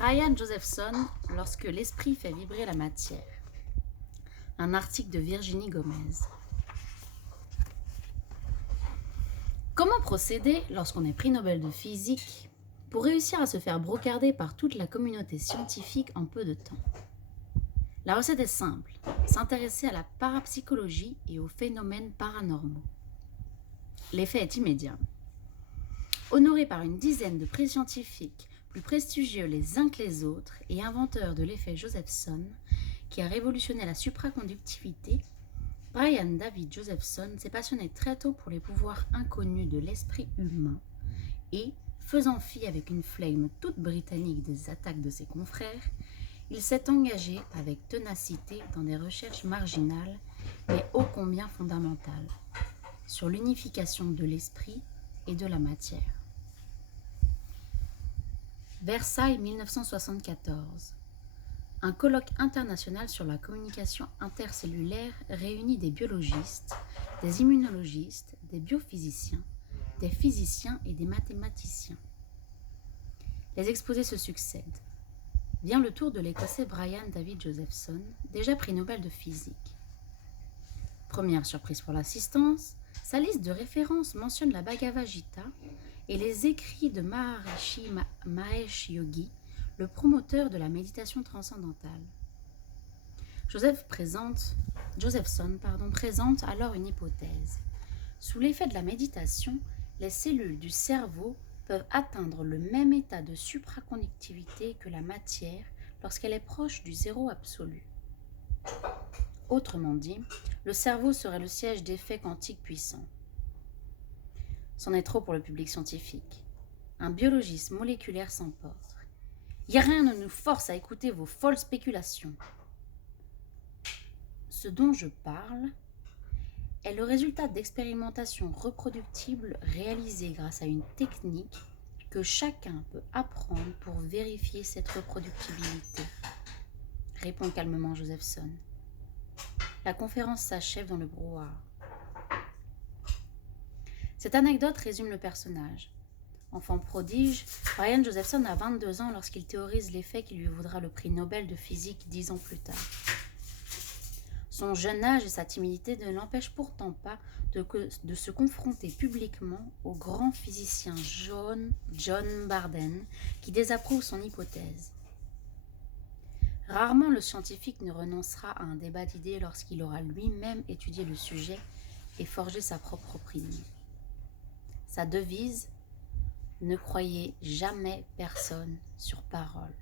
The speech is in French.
Brian Josephson, lorsque l'esprit fait vibrer la matière. Un article de Virginie Gomez. Comment procéder lorsqu'on est prix Nobel de physique pour réussir à se faire brocarder par toute la communauté scientifique en peu de temps? La recette est simple, s'intéresser à la parapsychologie et aux phénomènes paranormaux. L'effet est immédiat. Honoré par une dizaine de prix scientifiques plus prestigieux les uns que les autres et inventeur de l'effet Josephson, qui a révolutionné la supraconductivité, Brian David Josephson s'est passionné très tôt pour les pouvoirs inconnus de l'esprit humain et, faisant fi avec une flegme toute britannique des attaques de ses confrères, il s'est engagé avec ténacité dans des recherches marginales mais ô combien fondamentales sur l'unification de l'esprit et de la matière. Versailles 1974. Un colloque international sur la communication intercellulaire réunit des biologistes, des immunologistes, des biophysiciens, des physiciens et des mathématiciens. Les exposés se succèdent. Vient le tour de l'Écossais Brian David Josephson, déjà prix Nobel de physique. Première surprise pour l'assistance, sa liste de références mentionne la Bhagavad Gita et les écrits de Maharishi Mahesh Yogi, le promoteur de la méditation transcendantale. Josephson présente alors une hypothèse. Sous l'effet de la méditation, les cellules du cerveau peuvent atteindre le même état de supraconductivité que la matière lorsqu'elle est proche du zéro absolu. Autrement dit, le cerveau serait le siège d'effets quantiques puissants. C'en est trop pour le public scientifique. Un biologiste moléculaire s'emporte. Rien ne nous force à écouter vos folles spéculations. Ce dont je parle est le résultat d'expérimentations reproductibles réalisées grâce à une technique que chacun peut apprendre pour vérifier cette reproductibilité, répond calmement Josephson. La conférence s'achève dans le brouhaha. Cette anecdote résume le personnage. Enfant prodige, Brian Josephson a 22 ans lorsqu'il théorise l'effet qui lui vaudra le prix Nobel de physique 10 ans plus tard. Son jeune âge et sa timidité ne l'empêchent pourtant pas de se confronter publiquement au grand physicien John Barden qui désapprouve son hypothèse. Rarement le scientifique ne renoncera à un débat d'idées lorsqu'il aura lui-même étudié le sujet et forgé sa propre opinion. Sa devise: ne croyez jamais personne sur parole.